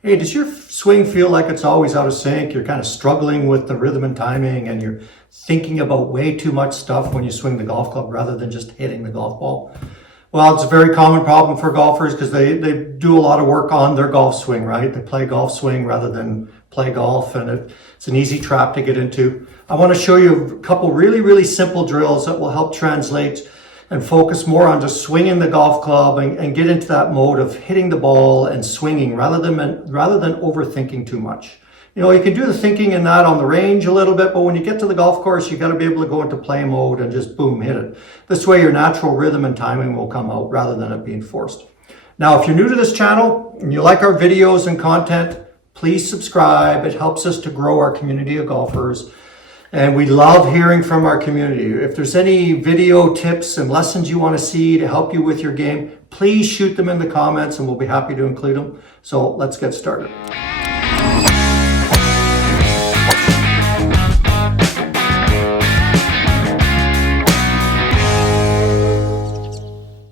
Hey, does your swing feel like it's always out of sync? You're kind of struggling with the rhythm and timing, and you're thinking about way too much stuff when you swing the golf club rather than just hitting the golf ball? Well, it's a very common problem for golfers because they do a lot of work on their golf swing, right? They play golf swing rather than play golf, and it's an easy trap to get into. I want to show you a couple really simple drills that will help translate and focus more on just swinging the golf club and get into that mode of hitting the ball and swinging rather than overthinking too much. You know, you can do the thinking in that on the range a little bit, but when you get to the golf course, you got to be able to go into play mode and just boom, hit it. This way your natural rhythm and timing will come out rather than it being forced. Now, if you're new to this channel and you like our videos and content, please subscribe. It helps us to grow our community of golfers. And we love hearing from our community. If there's any video tips and lessons you want to see to help you with your game, please shoot them in the comments and we'll be happy to include them. So let's get started.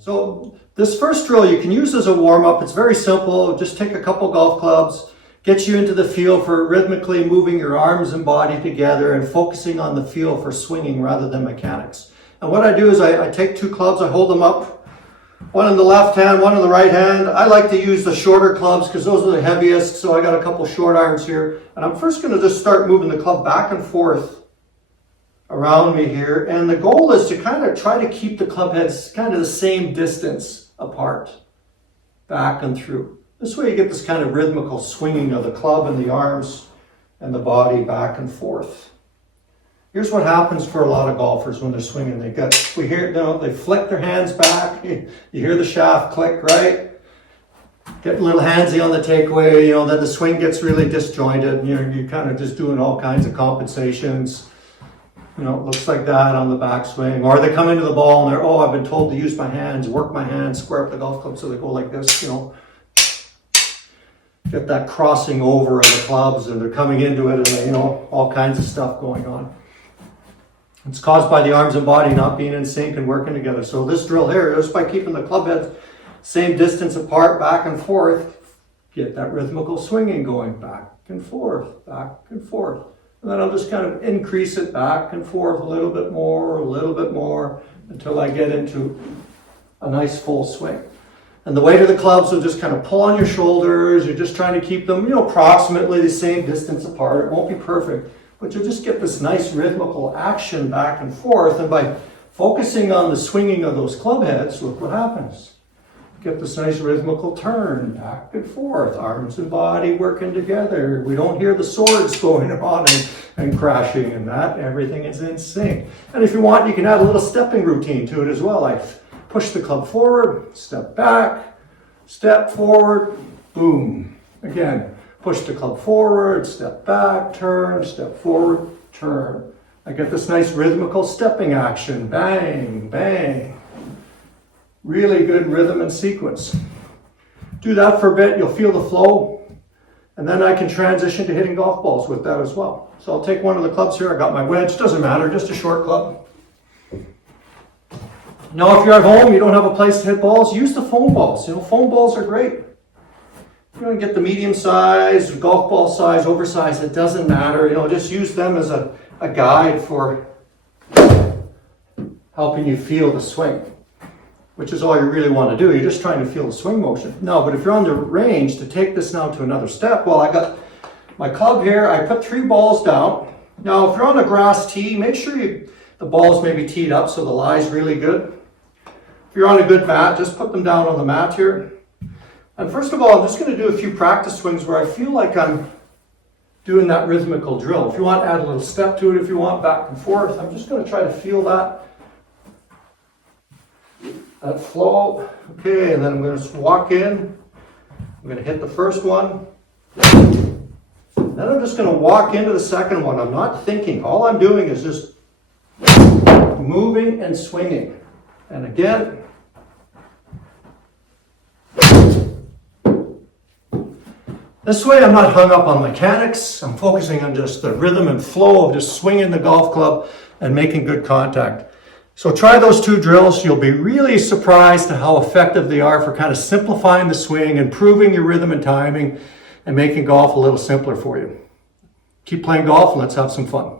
So this first drill you can use as a warm-up. It's very simple. Just take a couple golf clubs. Gets you into the feel for rhythmically moving your arms and body together and focusing on the feel for swinging rather than mechanics. And what I do is I take two clubs, I hold them up, one in the left hand, one in the right hand. I like to use the shorter clubs because those are the heaviest, so I got a couple short irons here. And I'm first going to just start moving the club back and forth around me here. And the goal is to kind of try to keep the club heads kind of the same distance apart, back and through. This way you get this kind of rhythmical swinging of the club and the arms and the body back and forth. Here's what happens for a lot of golfers when they're swinging. We hear, they flick their hands back. You hear the shaft click, right? Get a little handsy on the takeaway, then the swing gets really disjointed. You're kind of just doing all kinds of compensations. It looks like that on the backswing. Or they come into the ball and they're, I've been told to use my hands, work my hands, square up the golf club, so they go like this, Get that crossing over of the clubs, and they're coming into it, and all kinds of stuff going on. It's caused by the arms and body not being in sync and working together. So this drill here, just by keeping the club heads same distance apart, back and forth, get that rhythmical swinging going, back and forth, back and forth. And then I'll just kind of increase it back and forth a little bit more, until I get into a nice full swing. And the weight of the clubs will just kind of pull on your shoulders. You're just trying to keep them, approximately the same distance apart. It won't be perfect, but you'll just get this nice rhythmical action back and forth. And by focusing on the swinging of those club heads, look what happens. Get this nice rhythmical turn back and forth, arms and body working together. We don't hear the swords going on and crashing and that. Everything is in sync. And if you want, you can add a little stepping routine to it as well. Like push the club forward, step back, step forward, boom. Again, push the club forward, step back, turn, step forward, turn. I get this nice rhythmical stepping action. Bang, bang. Really good rhythm and sequence. Do that for a bit, you'll feel the flow. And then I can transition to hitting golf balls with that as well. So I'll take one of the clubs here. I got my wedge, doesn't matter, just a short club. Now, if you're at home, you don't have a place to hit balls, use the foam balls. Foam balls are great. You can get the medium size, golf ball size, oversized, it doesn't matter. Just use them as a guide for helping you feel the swing, which is all you really want to do. You're just trying to feel the swing motion. No, but if you're on the range, to take this now to another step, well, I got my club here. I put 3 balls down. Now, if you're on a grass tee, make sure the ball's maybe teed up so the lie's really good. If you're on a good mat, just put them down on the mat here. And first of all, I'm just going to do a few practice swings where I feel like I'm doing that rhythmical drill. If you want, add a little step to it. If you want, back and forth. I'm just going to try to feel that flow. Okay, and then I'm going to just walk in. I'm going to hit the first one. Then I'm just going to walk into the second one. I'm not thinking. All I'm doing is just moving and swinging. And again. This way I'm not hung up on mechanics. I'm focusing on just the rhythm and flow of just swinging the golf club and making good contact. So try those 2 drills. You'll be really surprised at how effective they are for kind of simplifying the swing, improving your rhythm and timing, and making golf a little simpler for you. Keep playing golf and let's have some fun.